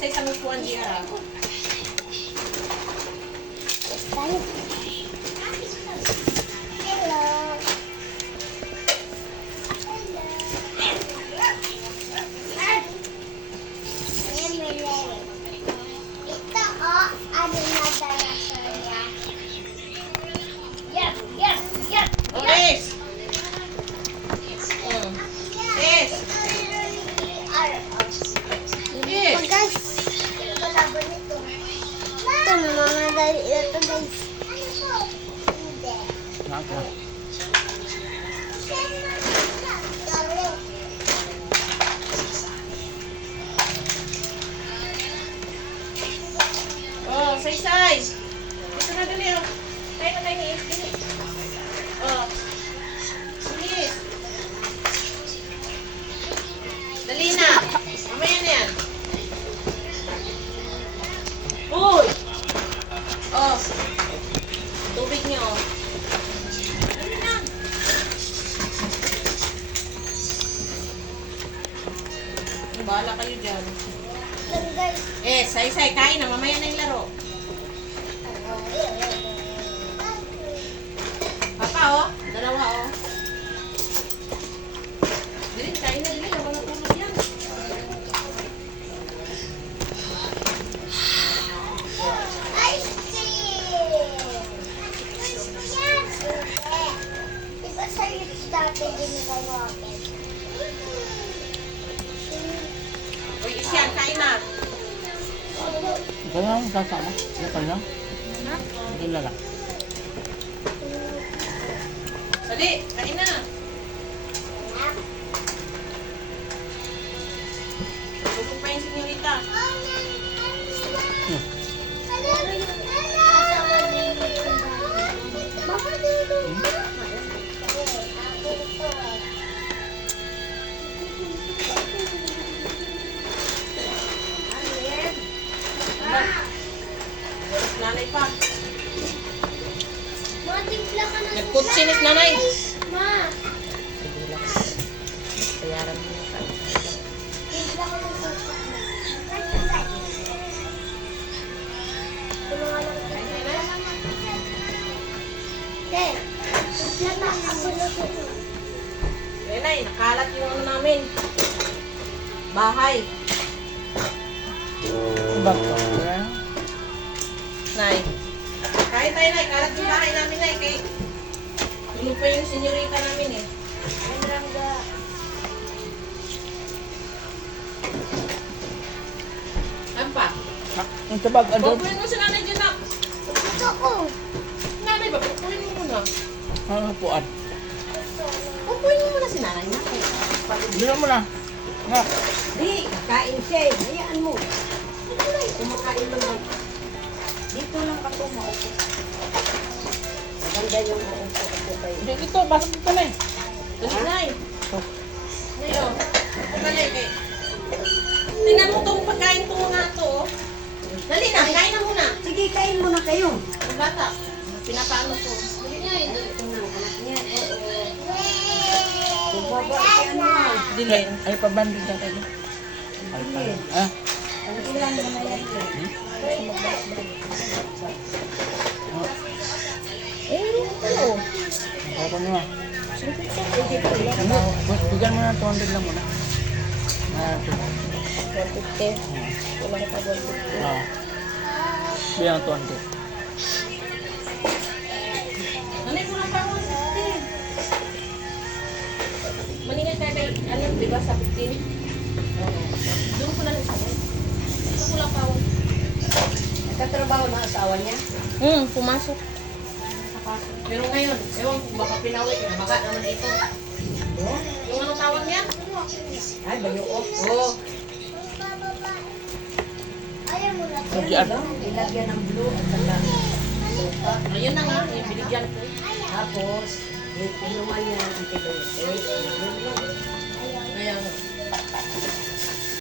sa isang upuan, GR. Hello. Ito ano na talaga niya. Yes, yes, yes. Yes! Yes! Yes! Guys, kalaban nito. Ito, mamamadali ito guys. Hindi. Naka. Oh, say-say! Dito na dali, oh. Tayo na tayo ni Is. Dili. Oh. Bilis. Dali na. Mamaya na yan. Uy! Oh. Tubig niyo, oh. Dali na. Bahala kayo dyan. Guys. Say-say, kain na. Mamaya na yung laro. Papa, oh. Dalawa, oh. Dili, kain na, dili. Wala tulog yan. Ice cream! Yan! Diba sa'yo dati ginagawa ko? Uy, isyan, kain na. Ikaw lang, sasama. Ikaw lang. Hindi lang. Dali, kain na. Tulog pa yung senyorita. Nanay pa. Matimpla ka na. Nagkutsinis nanay. Ma, Bayaran mo na tayo. timpla ka ng suka. Te, timpla na ako ng suka. Nay, nakalat yung ano namin. Bahay. Ibang ko. Nay. Kain tayo, Nay. Kalat yung bahay namin, Nay. Kay tulog pa yung senyorita namin, eh. Ampa. Ang tabag, ano? Pupuin mo si nanay dyan, nak. Gusto ko. Nanay ba? Pupuin mo muna. Ang puan. Pupuin mo muna si nanay, nak. Bila mo na. Nga. Di, kain siya eh. Hayaan mo. Kumakain naman. Dito lang ako maupo. Maganda yung maupo ako kayo. Hindi dito, basok dito na eh. Dali, Nay. Nay, oh. Dali, kay. Tingnan mo itong pagkain ko nga to, oh. Dali na, kain na muna. Sige, kain muna kayo. Ang bata, pinapaano ko. Dali na, Ito na, anak niya. Bumaba siya ano na. Dili. Ay, pabanding ka tayo. Ay, pala. Ah, Ang ilan mo na yan. ang papa niyo ah. Sige po lang. Ano, bigyan mo na 200 lang muna. Ah, ito. 150. Walang pa 150. Ah. Bigyan ng 200. Nanay ko lang pa 150. Maningay tayo kay, ano, di ba, sa 15? Doon ko na lang sa'yo. Ito ko lang pa 150. Nagtatrabaho ng asawa niya. Pumasok. Pero ngayon, ewan kung baka pinawi na, baka naman ito. Yung ano tawag niya? Ay, bayo off. Oo. Ayaw mo na. Nagyan. Ilagyan ng blue at saka suka. Ayun na nga, yung binigyan ko. Tapos, inuman niya ang antibiotic. Kaya,